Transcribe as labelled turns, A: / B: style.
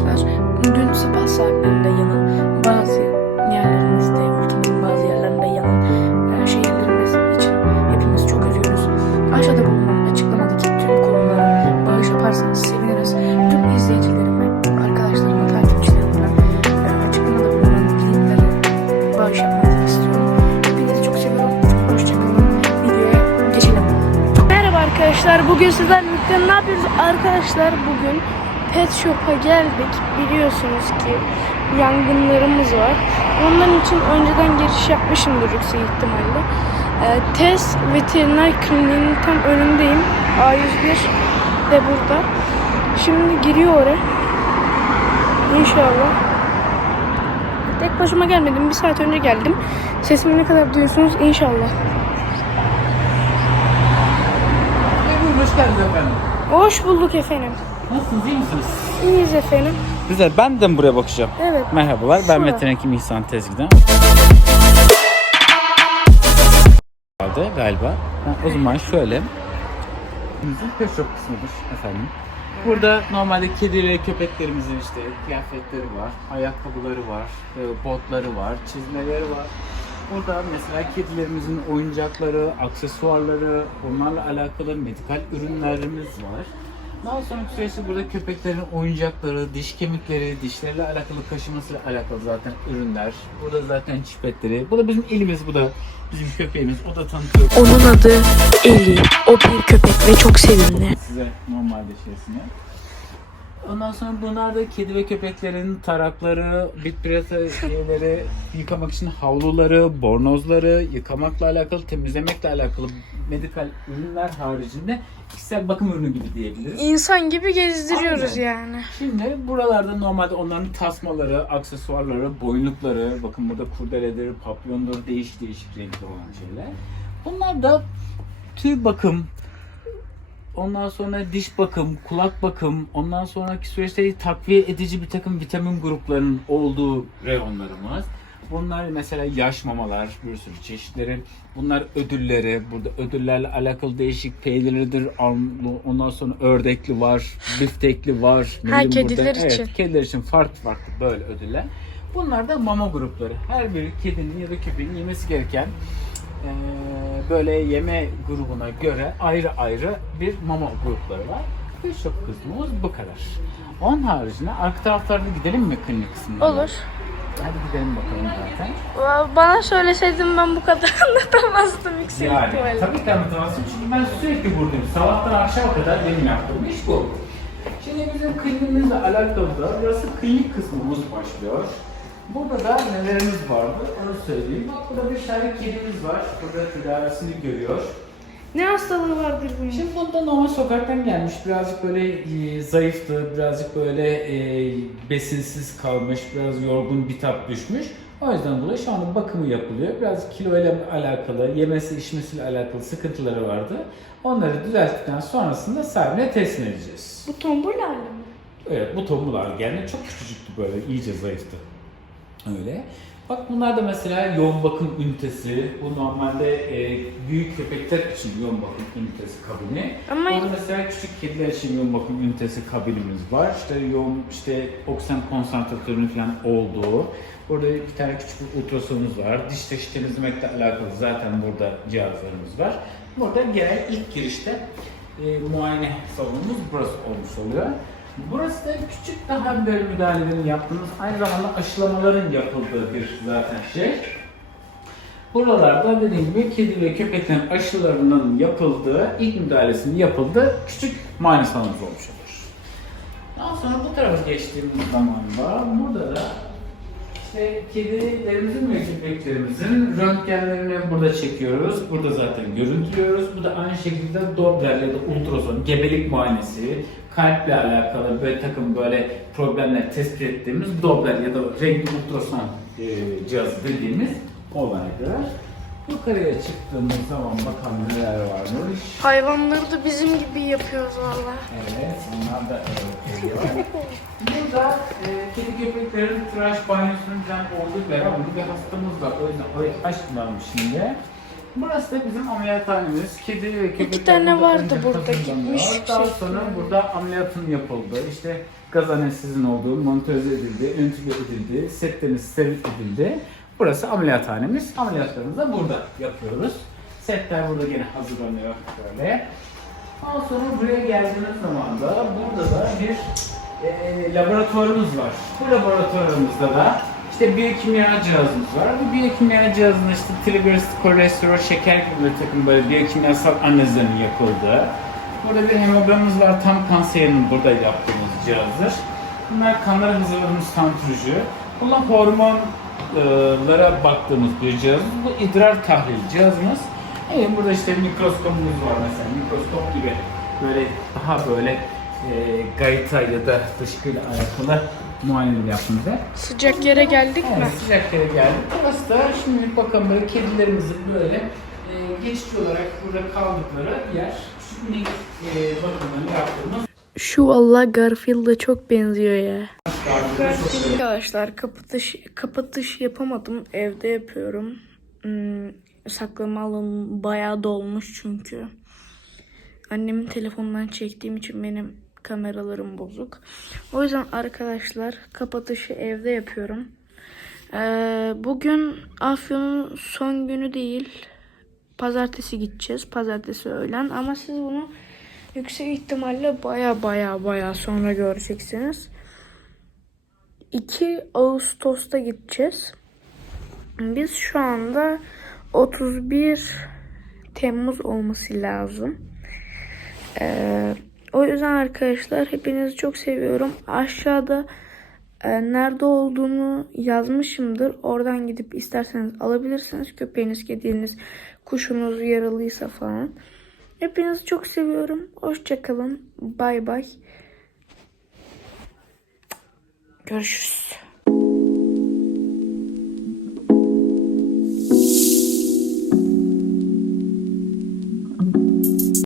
A: arkadaşlar. Dün sabah saatlerinde yanan bazı yerlerimizde, ülkemizin bazı yerlerinde yanan e, şehirlerimiz için hepimiz çok üzüyoruz. Aşağıda bulunan açıklamadaki tüm konulara bağış yaparsanız seviniriz. Tüm izleyicilerime, arkadaşlarıma, takipçilerime e, açıklamada bulunan linklere bağış yapmanızı istiyorum. Hepinizi çok seviyorum. Hoşçakalın. Videoya geçelim. Merhaba arkadaşlar. Bugün sizlerle ne yapıyoruz? Arkadaşlar bugün Pet Shop'a geldik. Biliyorsunuz ki yangınlarımız var. Onların için önceden giriş yapmışımdır yüksek ihtimalle. Ee, Test Veteriner Kliniğinin tam önündeyim. A101 de burada. Şimdi giriyor oraya. İnşallah. Tek başıma gelmedim. Bir saat önce geldim. Sesimi ne kadar duyuyorsunuz inşallah.
B: Hoş geldiniz efendim.
A: Hoş bulduk efendim.
B: Nasılsınız iyi misiniz?
A: İyiyiz efendim.
B: Güzel ben de mi buraya bakacağım?
A: Evet.
B: Merhabalar ben
A: Şura.
B: veteriner hekim İhsan Tezgiden. Galiba. Ha, o zaman şöyle. Bizim pet shop kısmıdır efendim. Burada normalde kedi ve köpeklerimizin işte kıyafetleri var, ayakkabıları var, e, botları var, çizmeleri var. Burada mesela kedilerimizin oyuncakları, aksesuarları, onlarla alakalı medikal ürünlerimiz var. Daha sonraki süreçte burada köpeklerin oyuncakları, diş kemikleri, dişlerle alakalı kaşımasıyla alakalı zaten ürünler. Burada zaten çipetleri. Bu da bizim elimiz, bu da bizim köpeğimiz. O da tanıtıyor
A: Onun adı Eli. O bir köpek ve çok sevimli.
B: size normalde şeysini. Ondan sonra bunlar da kedi ve köpeklerin tarakları, bit pirata şeyleri, yıkamak için havluları, bornozları, yıkamakla alakalı, temizlemekle alakalı medikal ürünler haricinde kişisel bakım ürünü gibi diyebiliriz.
A: İnsan gibi gezdiriyoruz
B: Aynen.
A: yani.
B: Şimdi buralarda normalde onların tasmaları, aksesuarları, boynlukları, bakın burada kurdeledir, papyondur, değişik değişik renkli olan şeyler. Bunlar da tüy bakım, ondan sonra diş bakım, kulak bakım, ondan sonraki süreçte takviye edici bir takım vitamin gruplarının olduğu reyonlarımız. Bunlar mesela yaş mamalar, bir sürü çeşitleri. Bunlar ödülleri. Burada ödüllerle alakalı değişik peynirlidir. Ondan sonra ördekli var, biftekli var. Bildiğin
A: kediler
B: evet,
A: için.
B: kediler için farklı farklı böyle ödüller. Bunlar da mama grupları. Her bir kedinin ya da köpeğin yemesi gereken eee, böyle yeme grubuna göre ayrı ayrı bir mama grupları var. Birçok kısmımız bu kadar. Onun haricinde arka taraflarda gidelim mi klinik kısmına?
A: Olur.
B: Hadi gidelim bakalım zaten.
A: Bana söyleseydin ben bu kadar anlatamazdım yüksek
B: Yani
A: ihtimalle.
B: tabii ki anlatamazsın çünkü ben sürekli buradayım. Sabahtan akşama kadar benim yaptığım iş bu. Şimdi bizim kliniğimizle alakalı da burası klinik kısmımız başlıyor. Burada da nelerimiz vardı onu söyleyeyim. Bak burada bir tane kedimiz var. Burada tedavisini görüyor.
A: Ne hastalığı vardır bunun?
B: Şimdi bunda normal sokaktan gelmiş. Birazcık böyle e, zayıftı, birazcık böyle e, besinsiz kalmış, biraz yorgun bitap düşmüş. O yüzden dolayı şu anda bakımı yapılıyor. Biraz kilo ile alakalı, yemesi içmesiyle alakalı sıkıntıları vardı. Onları düzelttikten sonrasında sahibine teslim edeceğiz.
A: Bu tombul hali mi?
B: Evet bu tombul geldi. Çok küçücüktü böyle, iyice zayıftı. Öyle. Bak bunlar da mesela yoğun bakım ünitesi. Bu normalde e, büyük köpekler için yoğun bakım ünitesi kabini.
A: Ama-
B: Burada mesela küçük kediler için yoğun bakım ünitesi kabinimiz var. İşte yoğun işte oksijen konsantratörünün falan olduğu. Burada bir tane küçük bir ultrasonumuz var. Diş taşı temizlemekle alakalı zaten burada cihazlarımız var. Burada genel ilk girişte e, muayene salonumuz burası olmuş oluyor. Burası da küçük daha böyle müdahalelerin yaptığımız, aynı zamanda aşılamaların yapıldığı bir zaten şey. Buralarda dediğim gibi kedi ve köpeklerin aşılarının yapıldığı, ilk müdahalesinin yapıldığı küçük muayene salonumuz olmuş olur. Daha sonra bu tarafa geçtiğimiz zaman da burada da işte kedilerimizin ve köpeklerimizin röntgenlerini burada çekiyoruz. Burada zaten görüntülüyoruz. Bu da aynı şekilde Doppler ya da ultrason, gebelik muayenesi, kalple alakalı böyle takım böyle problemler tespit ettiğimiz Doppler ya da renkli ultrason e, cihazı dediğimiz olaylar. Yukarıya çıktığımız zaman bakalım neler varmış.
A: Hayvanları da bizim gibi yapıyoruz valla.
B: Evet, onlar da evet geliyor. Burada e, kedi köpeklerin tıraş banyosunun olduğu. Burada bir hastamız var. O yüzden orayı açmayalım şimdi. Burası da bizim ameliyathanemiz. Kedi ve köpek
A: tane vardı burada, gitmiş
B: Daha sonra burada ameliyatın yapıldı. İşte gaz anestezin olduğu, montöze edildi, entübe edildi, settemiz steril edildi. Burası ameliyathanemiz. Ameliyatlarımızı da burada yapıyoruz. Setler burada gene hazırlanıyor böyle. Ondan sonra buraya geldiğiniz zaman da burada da bir e, laboratuvarımız var. Bu laboratuvarımızda da işte biyokimya cihazımız var. Bu biyokimya cihazında işte trigliserit, kolesterol, şeker gibi bir takım böyle biyokimyasal analizlerin yapıldığı. Burada bir hemogramımız var. Tam kanserin burada yaptığımız cihazdır. Bunlar kanları hazırladığımız santrifüjü. Bunlar hormonlara baktığımız bir cihaz. Bu idrar tahlil cihazımız. Evet, burada işte mikroskopumuz var mesela. Mikroskop gibi böyle daha böyle e, gayta ya da dışkıyla alakalı muayene yaptığımızda.
A: Sıcak yere geldik mi?
B: Evet, sıcak yere geldik. Burası da şimdi bakın böyle kedilerimizin böyle e, geçici olarak burada kaldıkları yer. Minik e, bakımlarını yaptığımız
A: Şu valla Garfield'a çok benziyor ya. Arkadaşlar kapatış kapatış yapamadım. Evde yapıyorum. Hmm, saklama alanım bayağı dolmuş çünkü. Annemin telefonundan çektiğim için benim kameralarım bozuk. O yüzden arkadaşlar kapatışı evde yapıyorum. Ee, bugün Afyon'un son günü değil. Pazartesi gideceğiz. Pazartesi öğlen. Ama siz bunu yüksek ihtimalle baya baya baya sonra göreceksiniz. 2 Ağustos'ta gideceğiz. Biz şu anda 31 Temmuz olması lazım. Ee, o yüzden arkadaşlar hepinizi çok seviyorum. Aşağıda e, nerede olduğunu yazmışımdır. Oradan gidip isterseniz alabilirsiniz. Köpeğiniz, kediniz, kuşunuz yaralıysa falan. Hepinizi çok seviyorum. Hoşçakalın. Bay bay. Görüşürüz.